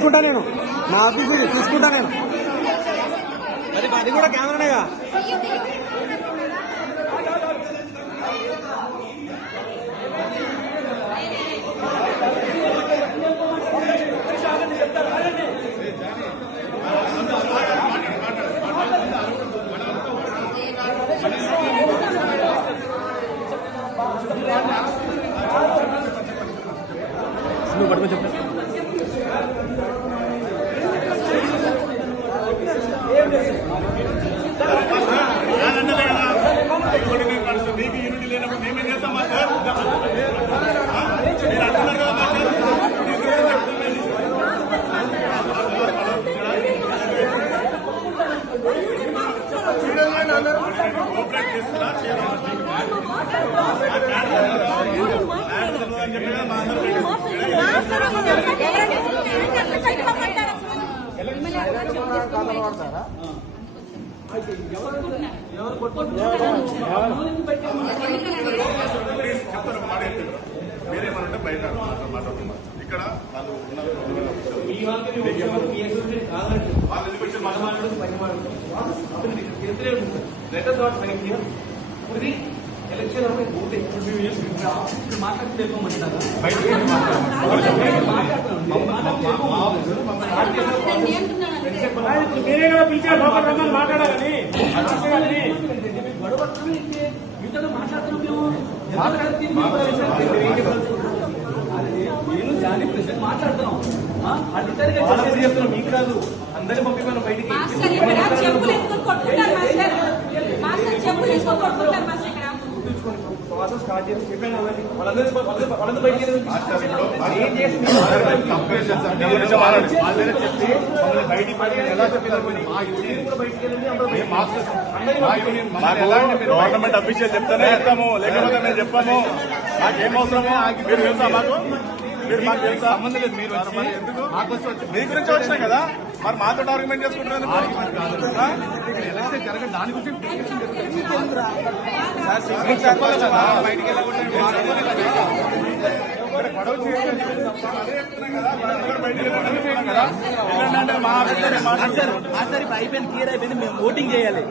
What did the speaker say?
చూసుకుంటా నేను నా ఆఫీస్ చూసుకుంటా నేను అది కూడా కెమెరానేగా మీకు యూనిటీ లేనప్పుడు మేమేం చేస్తాం మీరు అంటున్నారు కోఆపరేట్ చేస్తున్నా చెప్తారు మాట మీరేమనంటే బయట మాట్లాడుతున్నారు ఇక్కడ వాళ్ళు ఎలక్షన్ మాట్లాడితే మీరే కదా పిలిచారు మాట్లాడాలని మీతో మాట్లాడుతున్నాం నేను జానీ ప్రెసిడెంట్ మాట్లాడుతున్నాం అధికారిగా చెప్తున్నాం మీకు కాదు అందరినీ పంపిపోయిన బయటికి స్టార్ట్ చేసి వాళ్ళందరూ బయటికి ఏం చేసి గవర్నమెంట్ అఫీషియల్ చెప్తానే చెప్తాము లేకపోతే మేము చెప్పాము మాకేం అవసరమో మీరు తెలుసా మాకు మీరు మాకు తెలుసా సంబంధం లేదు మీరు మీ గురించి వచ్చినాయి కదా మరి మాతో ఆర్గ్యుమెంట్ చేసుకుంటున్నారు దాని గురించి చెప్పాలి కదా బయటికి అయిపోయింది క్లియర్ అయిపోయింది మేము ఓటింగ్ చేయాలి